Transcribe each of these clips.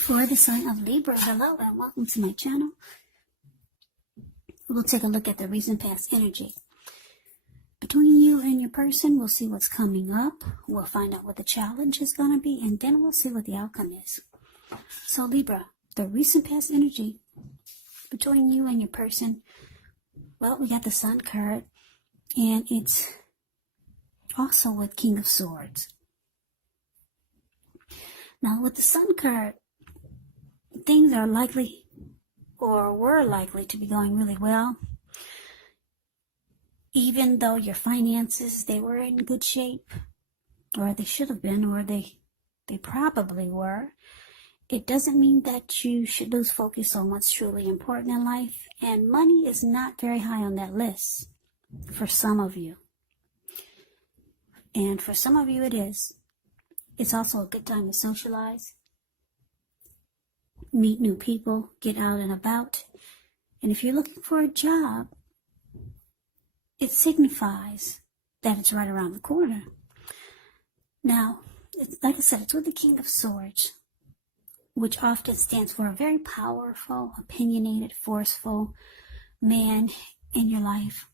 For the sign of Libra, hello and welcome to my channel. We'll take a look at the recent past energy. Between you and your person, we'll see what's coming up. We'll find out what the challenge is going to be, and then we'll see what the outcome is. So Libra, the recent past energy between you and your person, well, we got the Sun card, and it's also with King of Swords. Now, with the Sun card, things are likely, or were likely, to be going really well. Even though your finances, they were in good shape, or they should have been, or they probably were, it doesn't mean that you should lose focus on what's truly important in life. And money is not very high on that list for some of you. And for some of you it is. It's also a good time to socialize, meet new people, get out and about. And if you're looking for a job, it signifies that it's right around the corner. Now, like I said, it's with the King of Swords, which often stands for a very powerful, opinionated, forceful man in your life.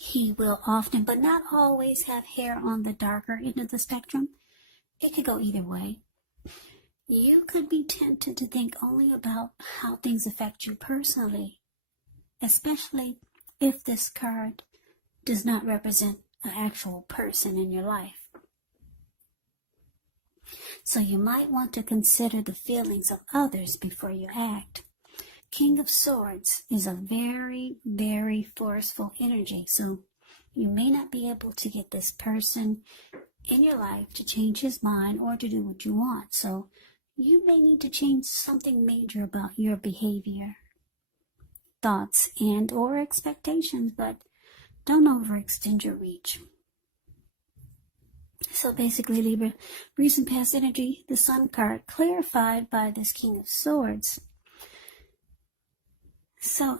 He will often, but not always, have hair on the darker end of the spectrum. It could go either way. You could be tempted to think only about how things affect you personally, especially if this card does not represent an actual person in your life. So you might want to consider the feelings of others before you act. King of Swords is a very, very forceful energy, so you may not be able to get this person in your life to change his mind or to do what you want. So you may need to change something major about your behavior, thoughts, and or expectations, but don't overextend your reach. So basically, Libra, recent past energy, the Sun card, clarified by this King of Swords. So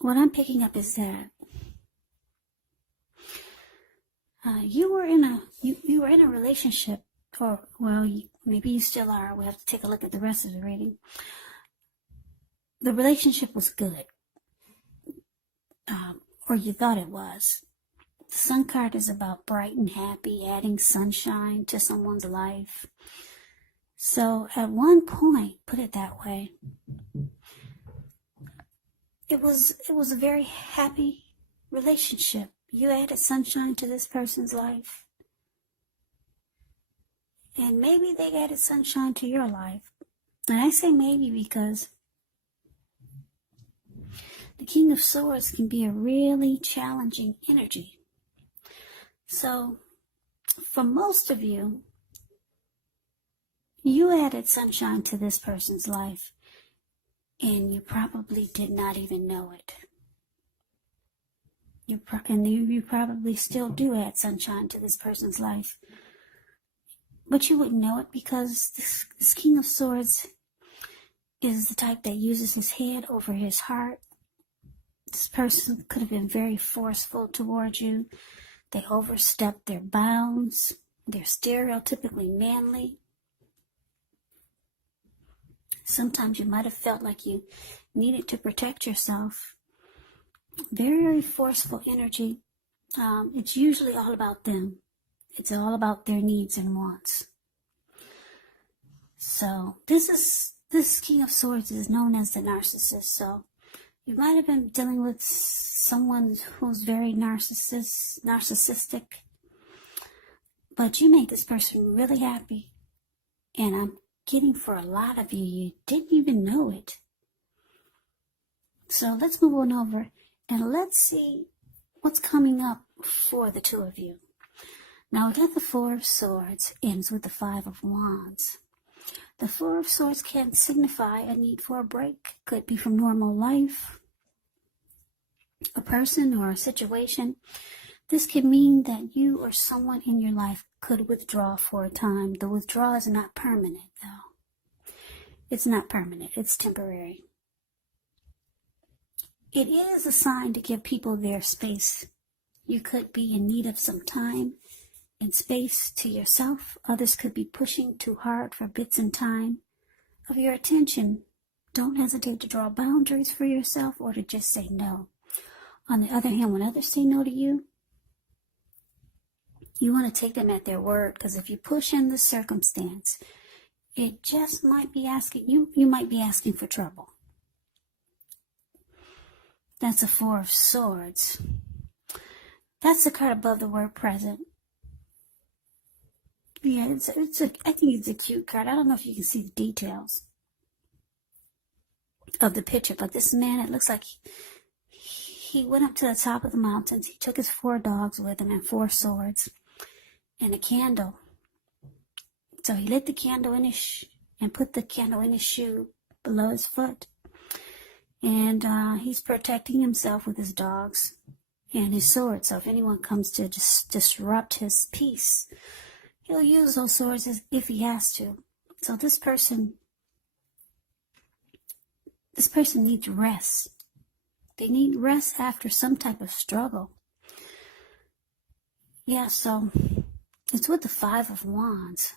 what I'm picking up is that you were in a relationship, or well, maybe you still are. We have to take a look at the rest of the reading. The relationship was good, or you thought it was. The Sun card is about bright and happy, adding sunshine to someone's life. So at one point, put it that way, it was a very happy relationship. You added sunshine to this person's life. And maybe they added sunshine to your life. And I say maybe because the King of Swords can be a really challenging energy. So for most of you, you added sunshine to this person's life, and you probably did not even know it. You probably still do add sunshine to this person's life, but you wouldn't know it because this King of Swords is the type that uses his head over his heart. This person could have been very forceful towards you. They overstepped their bounds. They're stereotypically manly. Sometimes you might have felt like you needed to protect yourself. Very, very forceful energy. It's usually all about them. It's all about their needs and wants. So this King of Swords is known as the narcissist. So you might have been dealing with someone who's very narcissistic. But you made this person really happy. And I'm getting for a lot of you, you didn't even know it. So let's move on over and let's see what's coming up for the two of you. Now we got the Four of Swords, ends with the Five of Wands. The Four of Swords can signify a need for a break. Could be from normal life, a person, or a situation. This could mean that you or someone in your life could withdraw for a time. The withdrawal is not permanent, though. It's not permanent. It's temporary. It is a sign to give people their space. You could be in need of some time and space to yourself. Others could be pushing too hard for bits and time of your attention. Don't hesitate to draw boundaries for yourself or to just say no. On the other hand, when others say no to you, you want to take them at their word, because if you push in the circumstance, it just might be you might be asking for trouble. That's a Four of Swords. That's the card above the word present. Yeah, I think it's a cute card. I don't know if you can see the details of the picture, but this man, it looks like he went up to the top of the mountains. He took his 4 dogs with him and 4 swords and a candle. So he lit the candle in and put the candle in his shoe below his foot. And he's protecting himself with his dogs and his sword. So if anyone comes to just disrupt his peace, he'll use those swords if he has to. So this person needs rest. They need rest after some type of struggle. Yeah, so it's with the 5 of Wands.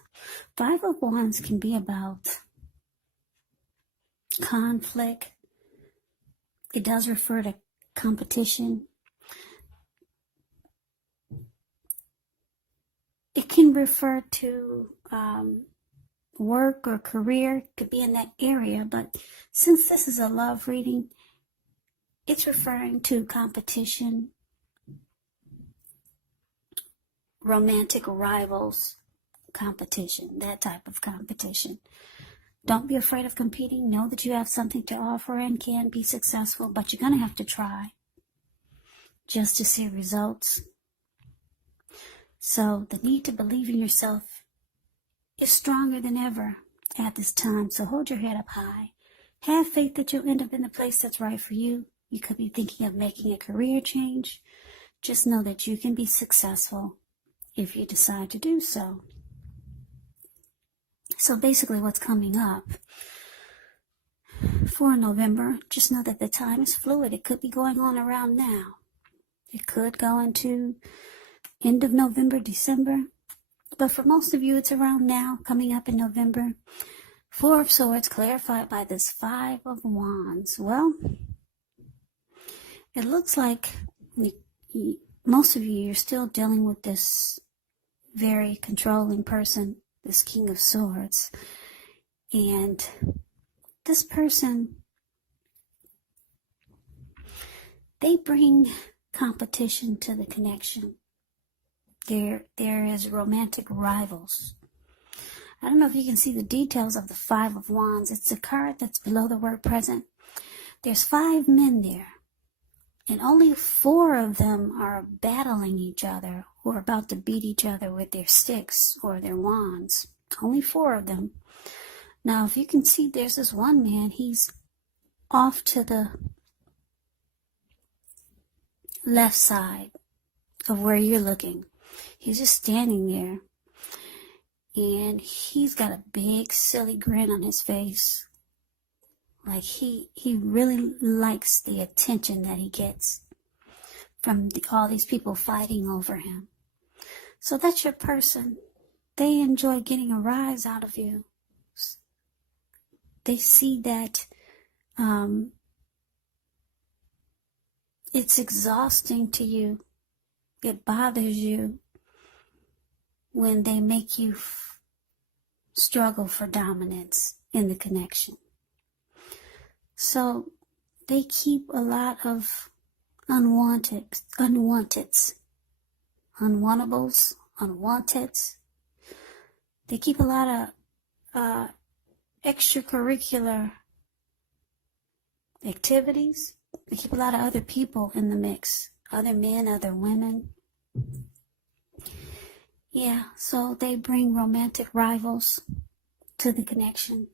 5 of Wands can be about conflict. It does refer to competition. It can refer to work or career, could be in that area, but since this is a love reading, it's referring to competition, romantic rivals, competition, that type of competition. Don't be afraid of competing. Know that you have something to offer and can be successful, but you're going to have to try just to see results. So the need to believe in yourself is stronger than ever at this time. So hold your head up high. Have faith that you'll end up in the place that's right for you. You could be thinking of making a career change. Just know that you can be successful if you decide to do so. So basically what's coming up for November, just know that the time is fluid. It could be going on around now. It could go into end of November, December. But for most of you, it's around now, coming up in November. 4 of Swords clarified by this 5 of Wands. Well, it looks like most of you, you're still dealing with this very controlling person, this King of Swords. And this person, they bring competition to the connection. There is romantic rivals. I don't know if you can see the details of the 5 of Wands. It's a card that's below the word present. There's 5 men there, and only 4 of them are battling each other or about to beat each other with their sticks or their wands. Only 4 of them. Now, if you can see, there's this one man. He's off to the left side of where you're looking. He's just standing there, and he's got a big silly grin on his face. Like he really likes the attention that he gets from all these people fighting over him. So that's your person. They enjoy getting a rise out of you. They see that it's exhausting to you. It bothers you when they make you struggle for dominance in the connection. So they keep a lot of unwanteds, unwanteds. They keep a lot of extracurricular activities. They keep a lot of other people in the mix, other men, other women. Yeah, so they bring romantic rivals to the connection.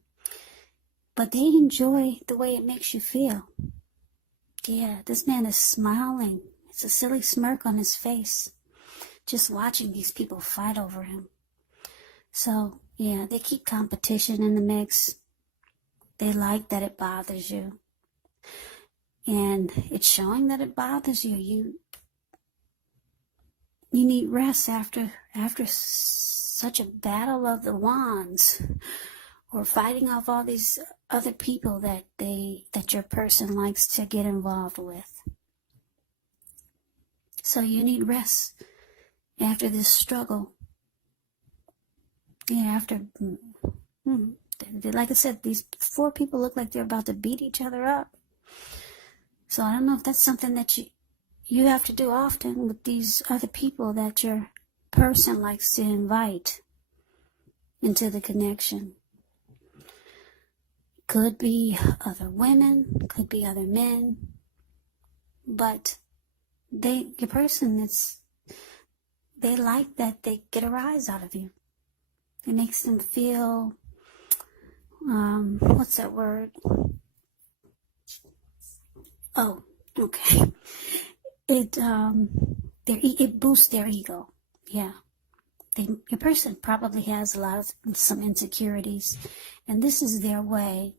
But they enjoy the way it makes you feel. Yeah, this man is smiling. It's a silly smirk on his face, just watching these people fight over him. So, yeah, they keep competition in the mix. They like that it bothers you. And it's showing that it bothers you. You need rest after such a battle of the wands, or fighting off all these other people that your person likes to get involved with. So you need rest after this struggle. Yeah, like I said, these 4 people look like they're about to beat each other up. So I don't know if that's something that you have to do often with these other people that your person likes to invite into the connection. Could be other women, could be other men, but your person they like that they get a rise out of you. It makes them feel, what's that word? Oh, okay. It boosts their ego. Yeah. Your person probably has some insecurities, and this is their way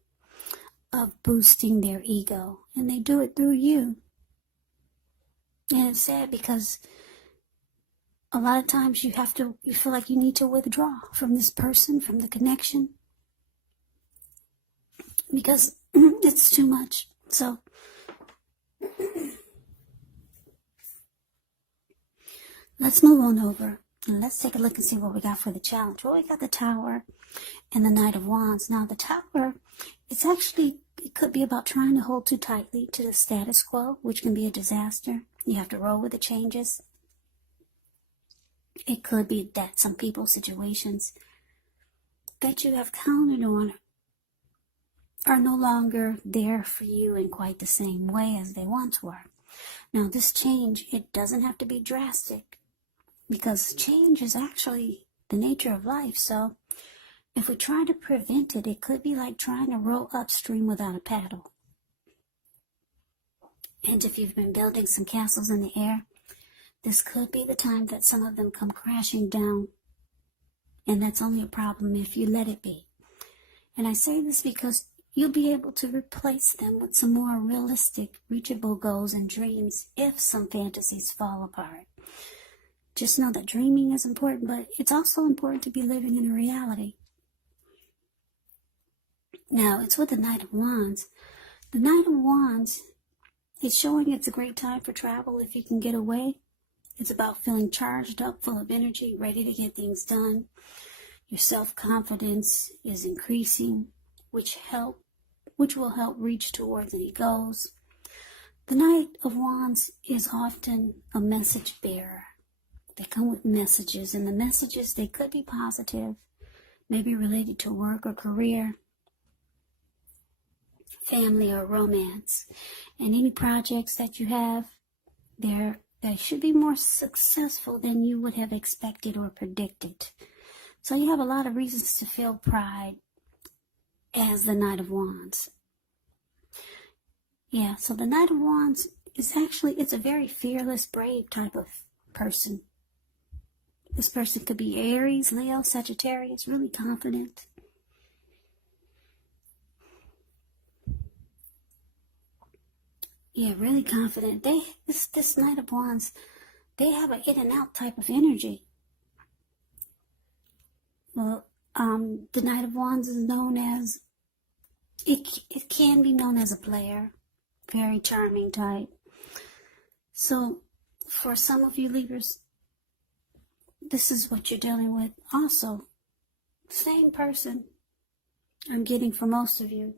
of boosting their ego, and they do it through you. And it's sad because a lot of times you feel like you need to withdraw from this person, from the connection, because it's too much. So let's move on over and let's take a look and see what we got for the challenge. Well, we got the Tower and the Knight of Wands. Now the Tower, it could be about trying to hold too tightly to the status quo, which can be a disaster. You have to roll with the changes. It could be that some people's situations that you have counted on are no longer there for you in quite the same way as they once were. Now this change, it doesn't have to be drastic, because change is actually the nature of life. So if we try to prevent it, it could be like trying to row upstream without a paddle. And if you've been building some castles in the air, this could be the time that some of them come crashing down. And that's only a problem if you let it be. And I say this because you'll be able to replace them with some more realistic, reachable goals and dreams if some fantasies fall apart. Just know that dreaming is important, but it's also important to be living in a reality. Now, it's with the Knight of Wands. The Knight of Wands, it's showing it's a great time for travel if you can get away. It's about feeling charged up, full of energy, ready to get things done. Your self-confidence is increasing, which will help reach towards any goals. The Knight of Wands is often a message bearer. They come with messages, and the messages, they could be positive, maybe related to work or career, family or romance. And any projects that you have, they should be more successful than you would have expected or predicted. So you have a lot of reasons to feel pride as the Knight of Wands. Yeah, so the Knight of Wands is it's a very fearless, brave type of person. This person could be Aries, Leo, Sagittarius, really confident. Yeah, really confident. This Knight of Wands, they have an in and out type of energy. Well, the Knight of Wands is known as, it can be known as a player, very charming type. So for some of you Libras, this is what you're dealing with. Also, same person I'm getting for most of you.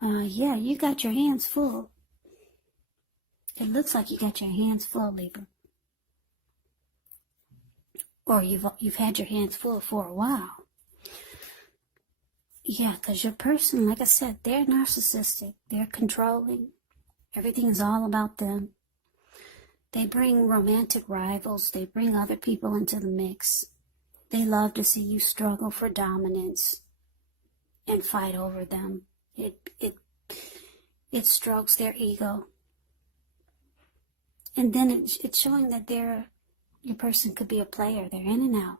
Yeah, you got your hands full. It looks like you got your hands full, Libra. Or you've had your hands full for a while. Yeah, because your person, like I said, they're narcissistic. They're controlling. Everything is all about them. They bring romantic rivals. They bring other people into the mix. They love to see you struggle for dominance and fight over them. It strokes their ego. And then it's showing that your person could be a player. They're in and out.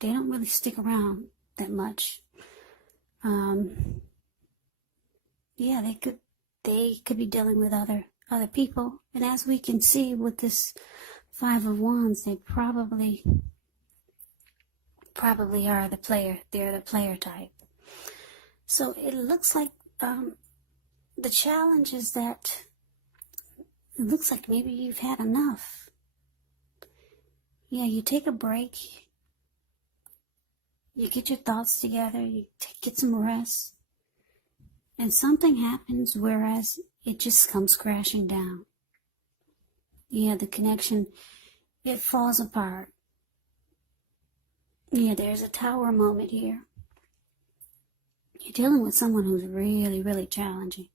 They don't really stick around that much. Yeah, they could be dealing with other people. And as we can see with this Five of Wands, they probably are the player. They're the player type. So it looks like the challenge is that it looks like maybe you've had enough. Yeah, you take a break. You get your thoughts together. You get some rest. And something happens, whereas it just comes crashing down. Yeah, the connection, it falls apart. Yeah, there's a tower moment here. You're dealing with someone who's really, really challenging.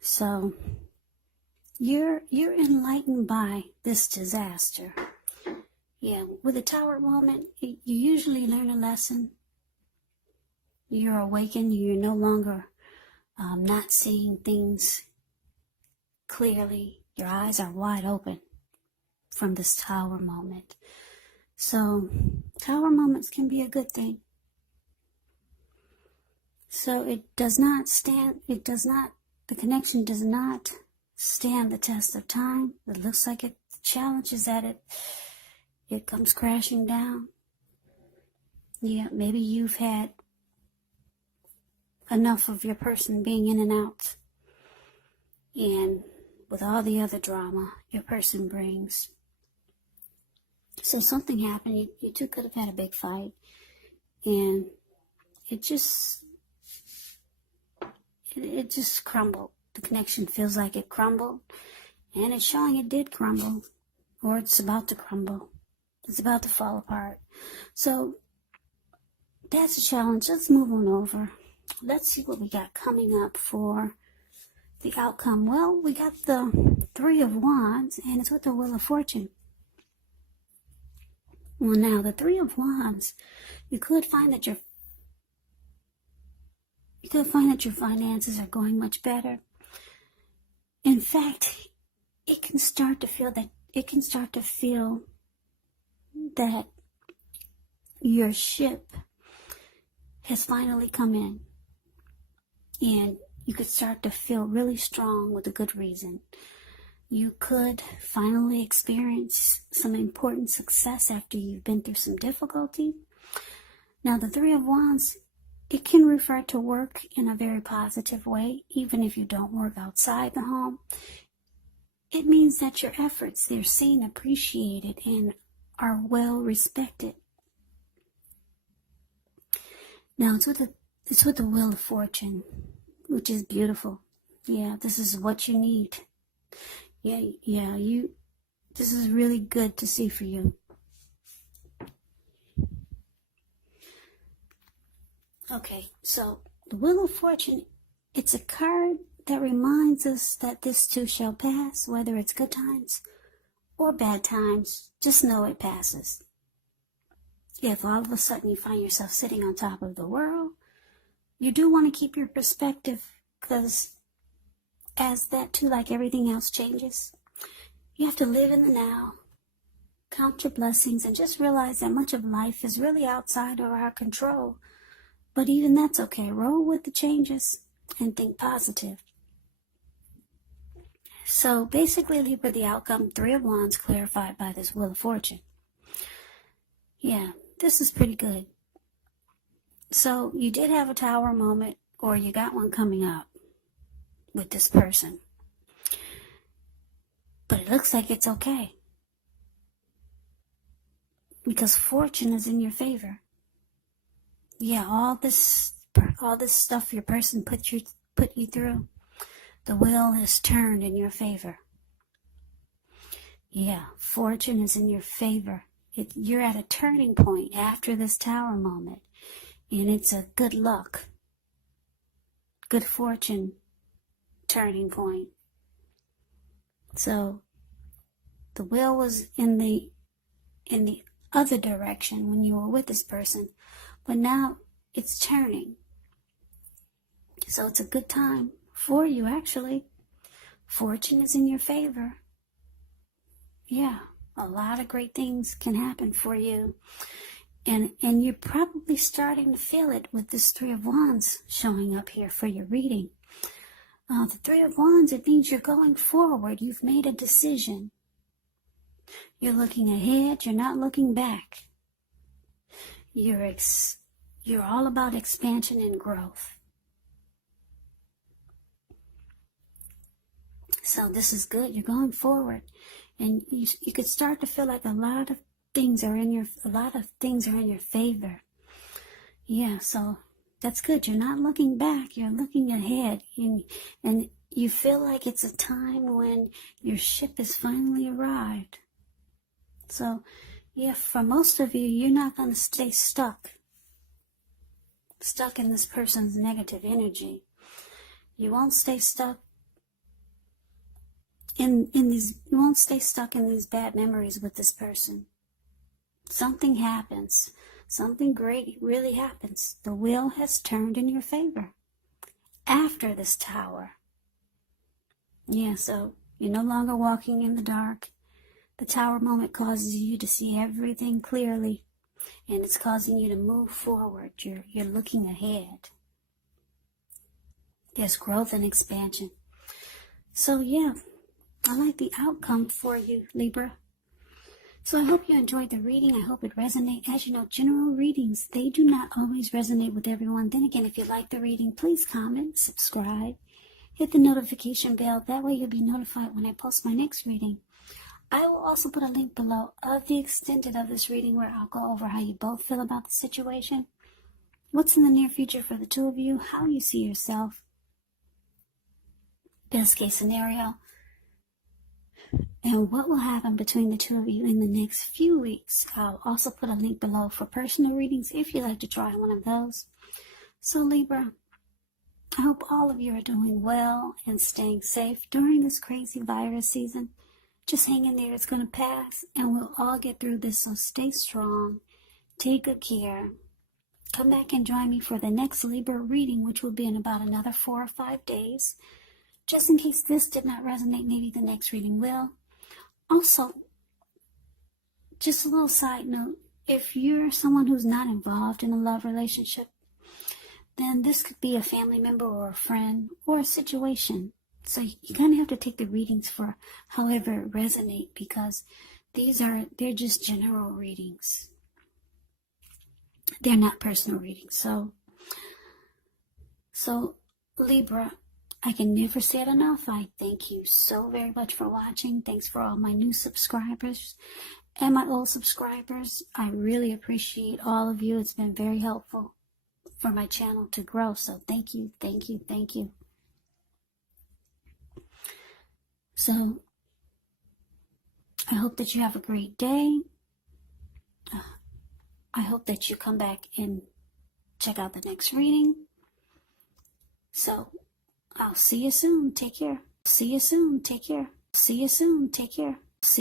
So, you're enlightened by this disaster. Yeah, with a tower moment, you usually learn a lesson. You're awakened. You're no longer not seeing things clearly. Your eyes are wide open from this tower moment. So, tower moments can be a good thing. So the connection does not stand the test of time. It looks like it, the challenge is that it comes crashing down. Yeah, maybe you've had enough of your person being in and out. And with all the other drama your person brings. So something happened. You two could have had a big fight. And it just crumbled. The connection feels like it crumbled. And it's showing it did crumble. Or it's about to crumble. It's about to fall apart. So that's a challenge. Let's move on over. Let's see what we got coming up for the outcome. Well, we got the Three of Wands, and it's with the Wheel of Fortune. Well, now, the Three of Wands, you could find that your finances are going much better. In fact, it can start to feel that your ship has finally come in, and you could start to feel really strong with a good reason. You could finally experience some important success after you've been through some difficulty. Now, the Three of Wands, it can refer to work in a very positive way, even if you don't work outside the home. It means that your efforts, they're seen, appreciated, and are well respected. Now, it's with the Wheel of Fortune, which is beautiful. Yeah, this is what you need. This is really good to see for you. Okay, so the Wheel of Fortune, it's a card that reminds us that this too shall pass, whether it's good times or bad times. Just know it passes. If all of a sudden you find yourself sitting on top of the world, you do want to keep your perspective, because as that too, like everything else, changes, you have to live in the now, count your blessings, and just realize that much of life is really outside of our control. But even that's okay. Roll with the changes and think positive. So basically, Libra, the outcome, Three of Wands clarified by this Wheel of Fortune. Yeah, this is pretty good. So you did have a tower moment, or you got one coming up with this person. But it looks like it's okay, because fortune is in your favor. Yeah, all this stuff your person put you through, the wheel has turned in your favor. Yeah, fortune is in your favor. You're at a turning point after this tower moment, and it's a good luck, good fortune turning point. So the wheel was in the other direction when you were with this person, but now it's turning. So it's a good time for you, actually. Fortune is in your favor. Yeah, a lot of great things can happen for you. And you're probably starting to feel it with this Three of Wands showing up here for your reading. The Three of Wands, it means you're going forward. You've made a decision. You're looking ahead. You're not looking back. You're all about expansion and growth. So this is good. You're going forward, and you could start to feel like a lot of things are in your favor. Yeah, so that's good. You're not looking back. You're looking ahead, and you feel like it's a time when your ship has finally arrived. So, yeah, for most of you, you're not going to stay stuck in this person's negative energy. You won't stay stuck in these bad memories with this person. Something happens. Something great really happens. The wheel has turned in your favor after this tower. Yeah, so you're no longer walking in the dark. The tower moment causes you to see everything clearly, and it's causing you to move forward. You're looking ahead. There's growth and expansion. So yeah, I like the outcome for you, Libra. So I hope you enjoyed the reading. I hope it resonates. As you know, general readings, they do not always resonate with everyone. Then again, if you like the reading, please comment, subscribe, hit the notification bell. That way you'll be notified when I post my next reading. I will also put a link below of the extended of this reading where I'll go over how you both feel about the situation, what's in the near future for the two of you, how you see yourself, best case scenario, and what will happen between the two of you in the next few weeks. I'll also put a link below for personal readings if you'd like to try one of those. So Libra, I hope all of you are doing well and staying safe during this crazy virus season. Just hang in there. It's going to pass, and we'll all get through this. So stay strong. Take good care. Come back and join me for the next Libra reading, which will be in about another 4 or 5 days. Just in case this did not resonate, maybe the next reading will. Also, just a little side note, if you're someone who's not involved in a love relationship, then this could be a family member or a friend or a situation. So you kind of have to take the readings for however it resonates, because they're just general readings. They're not personal readings. So Libra, I can never say it enough. I thank you so very much for watching. Thanks for all my new subscribers and my old subscribers. I really appreciate all of you. It's been very helpful for my channel to grow. So thank you, thank you, thank you. So I hope that you have a great day. I hope that you come back and check out the next reading. So I'll see you soon. Take care. See you soon. Take care. See you soon. Take care.